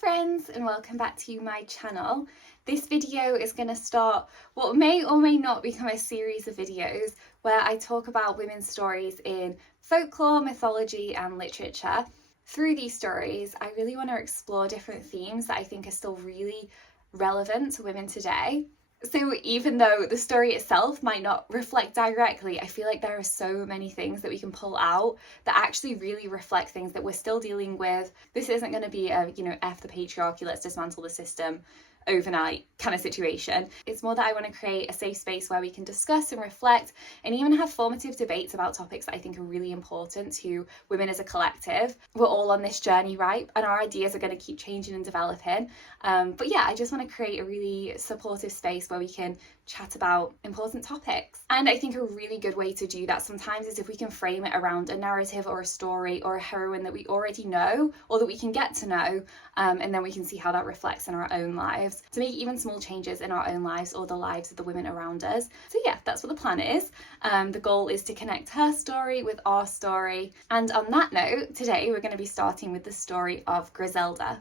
friends, and welcome back to my channel. This video is going to start what may or may not become a series of videos where I talk about women's stories in folklore, mythology and literature. Through these stories, I really want to explore different themes that I think are still really relevant to women today. So even though the story itself might not reflect directly, I feel like there are so many things that we can pull out that actually really reflect things that we're still dealing with. This isn't going to be a, F the patriarchy, let's dismantle the system overnight kind of situation. It's more that I want to create a safe space where we can discuss and reflect and even have formative debates about topics that I think are really important to women as a collective. We're all on this journey, right? And our ideas are going to keep changing and developing. But yeah, I just want to create a really supportive space where we can chat about important topics. And I think a really good way to do that sometimes is if we can frame it around a narrative or a story or a heroine that we already know or that we can get to know, and then we can see how that reflects in our own lives to make even small changes in our own lives or the lives of the women around us. So yeah, that's what the plan is. The goal is to connect her story with our story. And on that note, today we're going to be starting with the story of Griselda.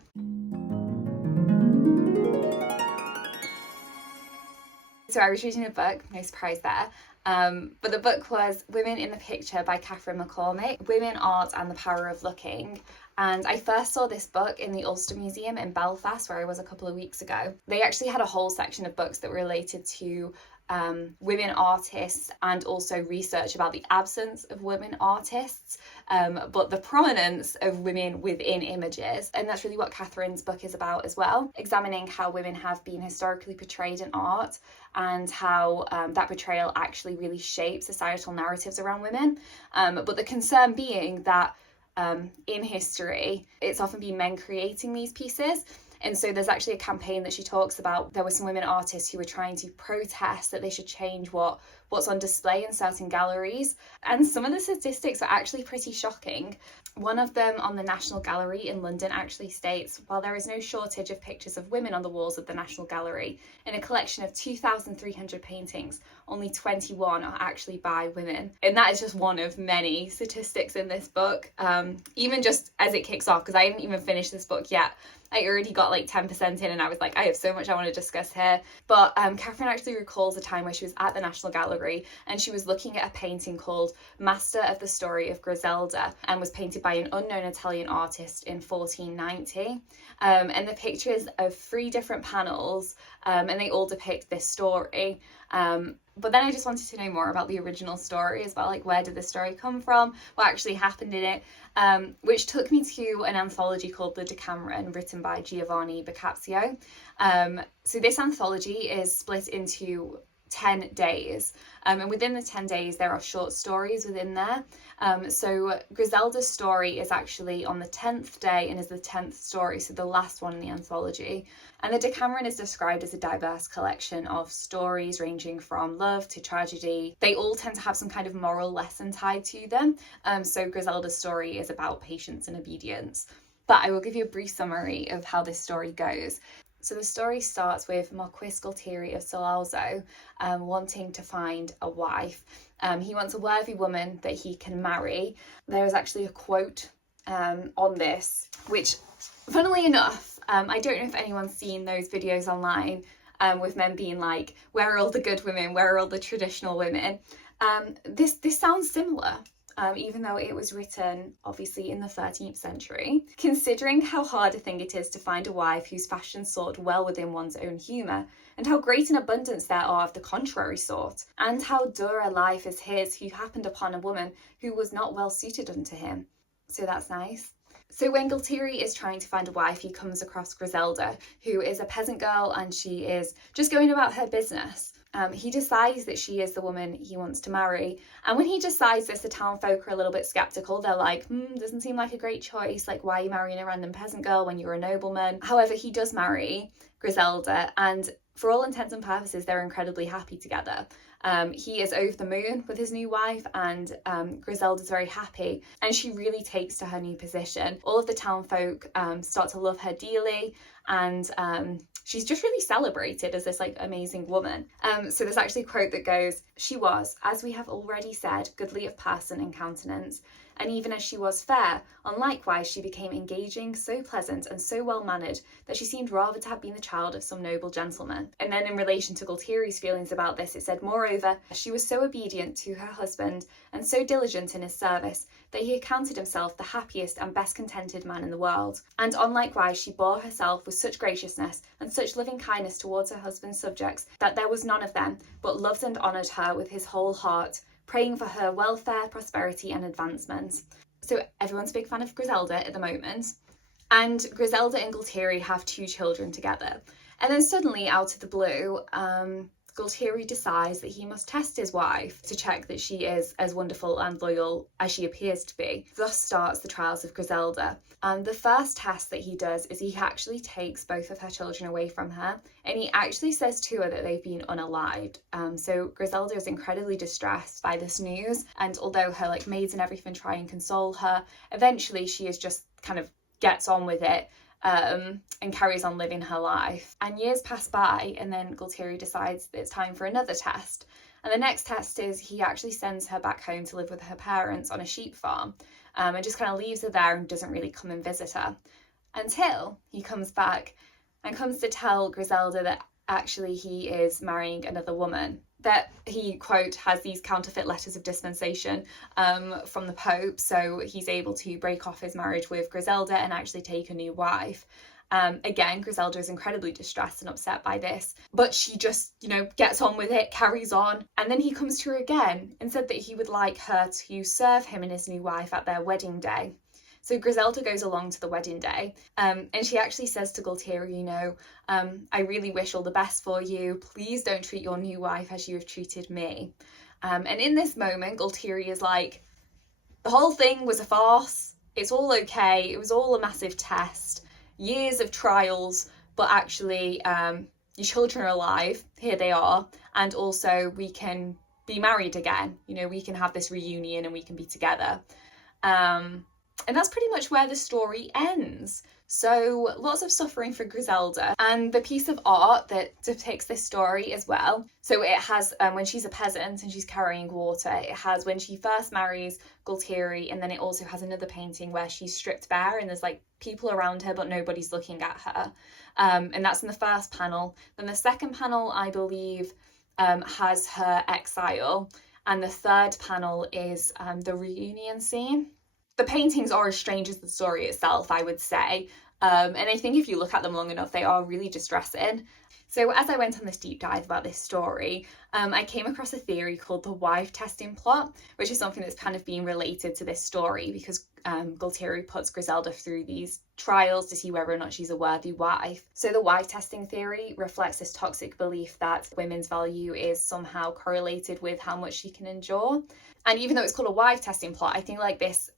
So I was reading a book, no surprise there, but the book was Women in the Picture by Catherine McCormick, Women, Art and the Power of Looking. And I first saw this book in the Ulster Museum in Belfast, where I was a couple of weeks ago. They actually had a whole section of books that were related to women artists and also research about the absence of women artists, but the prominence of women within images. And that's really what Catherine's book is about as well, examining how women have been historically portrayed in art and how that portrayal actually really shapes societal narratives around women. But the concern being that in history, it's often been men creating these pieces. And so there's actually a campaign that she talks about. There were some women artists who were trying to protest that they should change what's on display in certain galleries. And some of the statistics are actually pretty shocking. One of them on the National Gallery in London actually states, while there is no shortage of pictures of women on the walls of the National Gallery, in a collection of 2,300 paintings, only 21 are actually by women. And that is just one of many statistics in this book. Even just as it kicks off, because I didn't even finish this book yet, I already got like 10% in and I was like, I have so much I want to discuss here. But Catherine actually recalls a time where she was at the National Gallery and she was looking at a painting called Master of the Story of Griselda and was painted by an unknown Italian artist in 1490. And the pictures of 3 different panels and they all depict this story. But then I just wanted to know more about the original story as well, like where did the story come from, what actually happened in it, which took me to an anthology called The Decameron, written by Giovanni Boccaccio. So this anthology is split into 10 days, and within the 10 days there are short stories within there. So Griselda's story is actually on the 10th day and is the 10th story, so the last one in the anthology. And the Decameron is described as a diverse collection of stories ranging from love to tragedy. They all tend to have some kind of moral lesson tied to them. So Griselda's story is about patience and obedience. But I will give you a brief summary of how this story goes. So the story starts with Marquis Gualtieri of Solalzo wanting to find a wife. He wants a worthy woman that he can marry. There is actually a quote on this, which, funnily enough, I don't know if anyone's seen those videos online with men being like, where are all the good women? Where are all the traditional women? This sounds similar. Even though it was written obviously in the 13th century. Considering how hard a thing it is to find a wife whose fashion soared well within one's own humour, and how great an abundance there are of the contrary sort, and how dour a life is his who happened upon a woman who was not well suited unto him. So that's nice. So when Gualtieri is trying to find a wife, he comes across Griselda, who is a peasant girl and she is just going about her business. He decides that she is the woman he wants to marry. And when he decides this, the town folk are a little bit skeptical. They're like, doesn't seem like a great choice. Like, why are you marrying a random peasant girl when you're a nobleman? However, he does marry Griselda, and for all intents and purposes, they're incredibly happy together. He is over the moon with his new wife, and Griselda's very happy, and she really takes to her new position. All of the town folk start to love her dearly, and she's just really celebrated as this like amazing woman. So there's actually a quote that goes, "She was, as we have already said, goodly of person and countenance, and even as she was fair, on likewise she became engaging, so pleasant, and so well-mannered, that she seemed rather to have been the child of some noble gentleman. And then in relation to Gualtieri's feelings about this, it said, moreover, she was so obedient to her husband, and so diligent in his service, that he accounted himself the happiest and best contented man in the world. And on likewise she bore herself with such graciousness, and such loving kindness towards her husband's subjects, that there was none of them but loved and honoured her with his whole heart, praying for her welfare, prosperity, and advancement. So everyone's a big fan of Griselda at the moment. And Griselda and Gualtieri have 2 children together. And then suddenly, out of the blue, Gualtieri decides that he must test his wife to check that she is as wonderful and loyal as she appears to be. Thus starts the trials of Griselda. And the first test that he does is he actually takes both of her children away from her, and he actually says to her that they've been unalived. So Griselda is incredibly distressed by this news, and although her maids and everything try and console her, eventually she is just kind of gets on with it. And carries on living her life. And years pass by, and then Gualtieri decides that it's time for another test. And the next test is he actually sends her back home to live with her parents on a sheep farm, and just kind of leaves her there and doesn't really come and visit her until he comes back and comes to tell Griselda that actually he is marrying another woman, that he, quote, has these counterfeit letters of dispensation from the Pope, so he's able to break off his marriage with Griselda and actually take a new wife. Again, Griselda is incredibly distressed and upset by this, but she just, gets on with it, carries on. And then he comes to her again and said that he would like her to serve him and his new wife at their wedding day. So Griselda goes along to the wedding day, and she actually says to Gualtieri, I really wish all the best for you. Please don't treat your new wife as you have treated me. And in this moment, Gualtieri is like, the whole thing was a farce. It's all okay. It was all a massive test. Years of trials, but actually your children are alive. Here they are. And also we can be married again. We can have this reunion and we can be together. And that's pretty much where the story ends. So lots of suffering for Griselda, and the piece of art that depicts this story as well. So it has when she's a peasant and she's carrying water, it has when she first marries Gualtieri, and then it also has another painting where she's stripped bare and there's people around her but nobody's looking at her. And that's in the first panel. Then the second panel, I believe, has her exile, and the third panel is the reunion scene. The paintings are as strange as the story itself, I would say. And I think if you look at them long enough, they are really distressing. So as I went on this deep dive about this story, I came across a theory called the wife testing plot, which is something that's kind of being related to this story because Gualtieri puts Griselda through these trials to see whether or not she's a worthy wife. So the wife testing theory reflects this toxic belief that women's value is somehow correlated with how much she can endure. And even though it's called a wife testing plot, I think this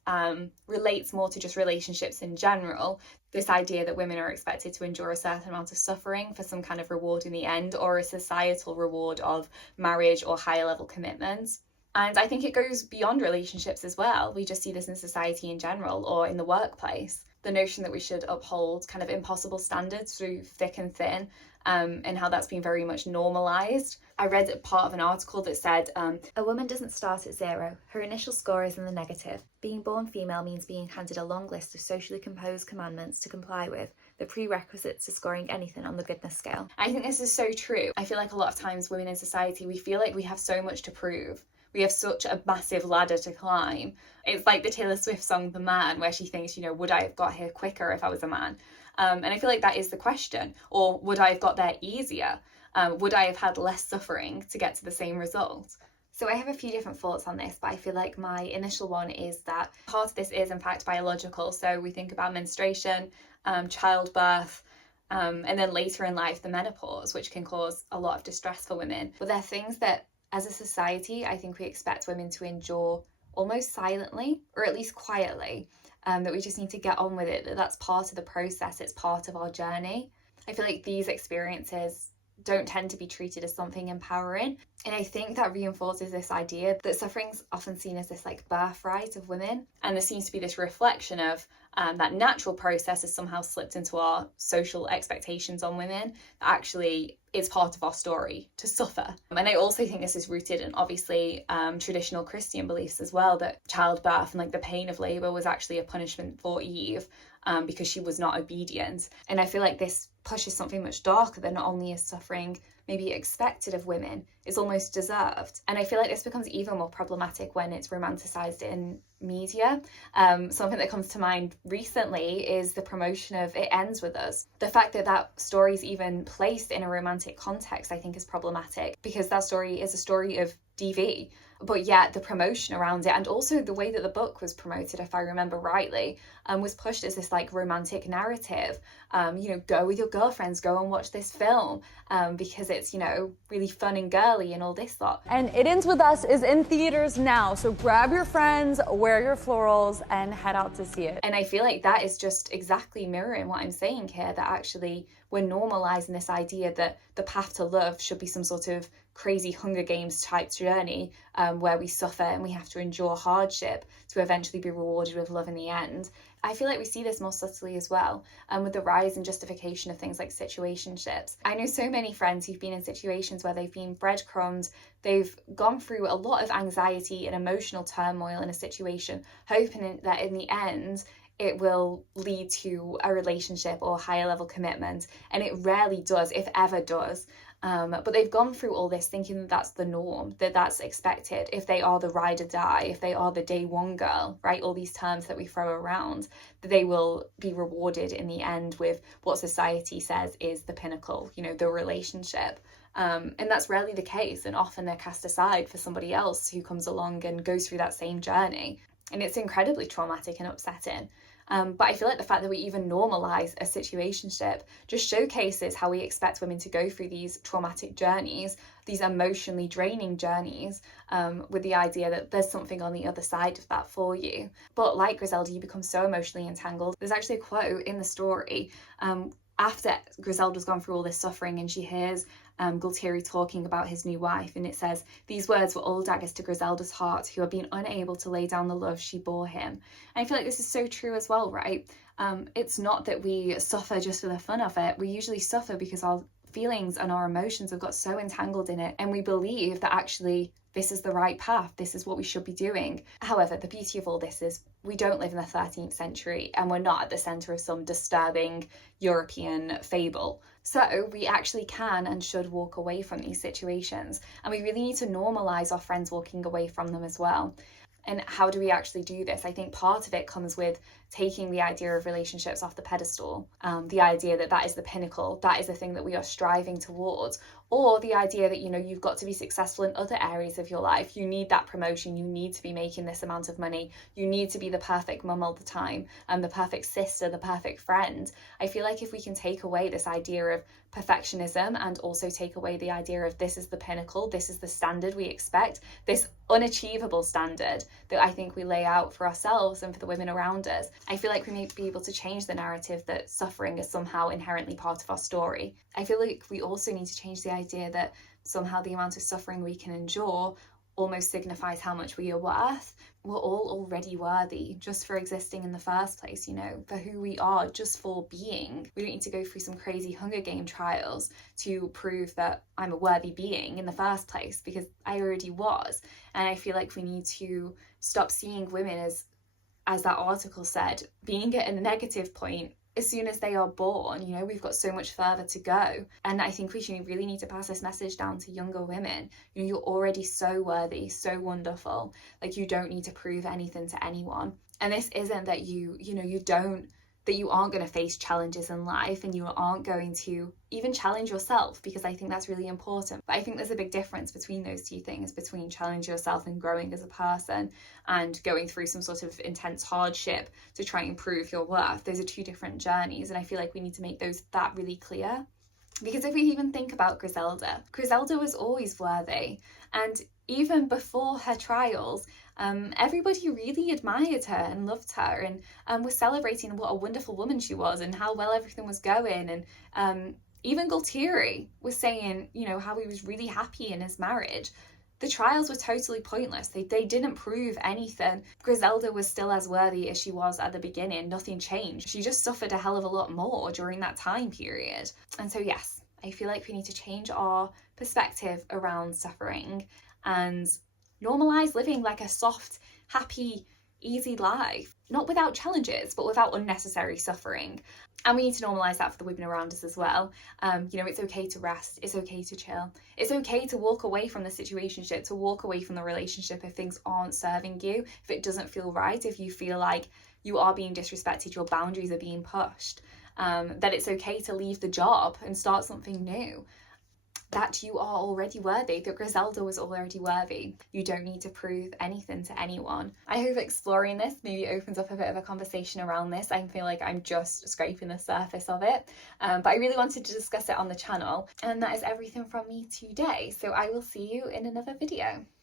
relates more to just relationships in general. This idea that women are expected to endure a certain amount of suffering for some kind of reward in the end, or a societal reward of marriage or higher level commitments. And I think it goes beyond relationships as well. We just see this in society in general or in the workplace. The notion that we should uphold kind of impossible standards through thick and thin, and how that's been very much normalised. I read a part of an article that said, a woman doesn't start at 0. Her initial score is in the negative. Being born female means being handed a long list of socially composed commandments to comply with, the prerequisites to scoring anything on the goodness scale. I think this is so true. I feel like a lot of times women in society, we feel like we have so much to prove. We have such a massive ladder to climb. It's like the Taylor Swift song, The Man, where she thinks, would I have got here quicker if I was a man? And I feel like that is the question. Or would I have got there easier? Would I have had less suffering to get to the same result? So I have a few different thoughts on this, but I feel like my initial one is that part of this is in fact biological. So we think about menstruation, childbirth, and then later in life, the menopause, which can cause a lot of distress for women. But they're things that as a society, I think we expect women to endure almost silently, or at least quietly, that we just need to get on with it, that's part of the process, it's part of our journey. I feel like these experiences don't tend to be treated as something empowering, and I think that reinforces this idea that suffering's often seen as this birthright of women, and there seems to be this reflection of that natural process has somehow slipped into our social expectations on women. Actually, it's part of our story to suffer. And I also think this is rooted in obviously traditional Christian beliefs as well, that childbirth and like the pain of labor was actually a punishment for Eve because she was not obedient. And I feel like this pushes something much darker than not only is suffering maybe expected of women, it's almost deserved. And I feel like this becomes even more problematic when it's romanticised in media. Something that comes to mind recently is the promotion of It Ends With Us. The fact that that story is even placed in a romantic context, I think, is problematic, because that story is a story of DV. But yet the promotion around it, and also the way that the book was promoted, if I remember rightly, was pushed as this like romantic narrative. Go with your girlfriends, go and watch this film because it's, really fun and girly and all this lot. And It Ends With Us is in theaters now, so grab your friends, wear your florals, and head out to see it. And I feel like that is just exactly mirroring what I'm saying here, that actually we're normalizing this idea that the path to love should be some sort of crazy Hunger Games type journey where we suffer and we have to endure hardship to eventually be rewarded with love in the end. I feel like we see this more subtly as well with the rise and justification of things like situationships. I know so many friends who've been in situations where they've been breadcrumbed, they've gone through a lot of anxiety and emotional turmoil in a situation, hoping that in the end it will lead to a relationship or higher level commitment, and it rarely does, if ever does. But they've gone through all this thinking that that's the norm, that that's expected. If they are the ride or die, if they are the day one girl, right, all these terms that we throw around, that they will be rewarded in the end with what society says is the pinnacle, the relationship. And that's rarely the case, and often they're cast aside for somebody else who comes along and goes through that same journey. And it's incredibly traumatic and upsetting. But I feel like the fact that we even normalise a situationship just showcases how we expect women to go through these traumatic journeys, these emotionally draining journeys, with the idea that there's something on the other side of that for you. But like Griselda, you become so emotionally entangled. There's actually a quote in the story after Griselda's gone through all this suffering and she hears Gualtieri talking about his new wife, and it says, "These words were all daggers to Griselda's heart, who had been unable to lay down the love she bore him." And I feel like this is so true as well, right? It's not that we suffer just for the fun of it. We usually suffer because our feelings and our emotions have got so entangled in it, and we believe that actually this is the right path, this is what we should be doing. However, the beauty of all this is we don't live in the 13th century and we're not at the centre of some disturbing European fable. So we actually can and should walk away from these situations, and we really need to normalise our friends walking away from them as well. And how do we actually do this? I think part of it comes with taking the idea of relationships off the pedestal, the idea that that is the pinnacle, that is the thing that we are striving towards, or the idea that, you've got to be successful in other areas of your life. You need that promotion, you need to be making this amount of money, you need to be the perfect mum all the time, the perfect sister, the perfect friend. I feel like if we can take away this idea of perfectionism and also take away the idea of this is the pinnacle, this is the standard we expect, this unachievable standard that I think we lay out for ourselves and for the women around us, I feel like we may be able to change the narrative that suffering is somehow inherently part of our story. I feel like we also need to change the idea that somehow the amount of suffering we can endure almost signifies how much we are worth. We're all already worthy just for existing in the first place, for who we are, just for being. We don't need to go through some crazy Hunger Game trials to prove that I'm a worthy being in the first place, because I already was. And I feel like we need to stop seeing women as that article said, being at a negative point as soon as they are born. We've got so much further to go. And I think we should really need to pass this message down to younger women. You're already so worthy, so wonderful. Like, you don't need to prove anything to anyone. And this isn't that you aren't going to face challenges in life and you aren't going to even challenge yourself, because I think that's really important. But I think there's a big difference between those two things, between challenging yourself and growing as a person and going through some sort of intense hardship to try and prove your worth. Those are two different journeys, and I feel like we need to make that really clear. Because if we even think about Griselda was always worthy, and even before her trials, everybody really admired her and loved her, and was celebrating what a wonderful woman she was and how well everything was going. And even Gualtieri was saying, how he was really happy in his marriage. The trials were totally pointless. They didn't prove anything. Griselda was still as worthy as she was at the beginning. Nothing changed. She just suffered a hell of a lot more during that time period. And so yes, I feel like we need to change our perspective around suffering and normalize living like a soft, happy, easy life. Not without challenges, but without unnecessary suffering. And we need to normalise that for the women around us as well. It's okay to rest. It's okay to chill. It's okay to walk away from the situationship, to walk away from the relationship if things aren't serving you, if it doesn't feel right, if you feel like you are being disrespected, your boundaries are being pushed, that it's okay to leave the job and start something new. That you are already worthy, that Griselda was already worthy. You don't need to prove anything to anyone. I hope exploring this maybe opens up a bit of a conversation around this. I feel like I'm just scraping the surface of it, but I really wanted to discuss it on the channel. And that is everything from me today. So I will see you in another video.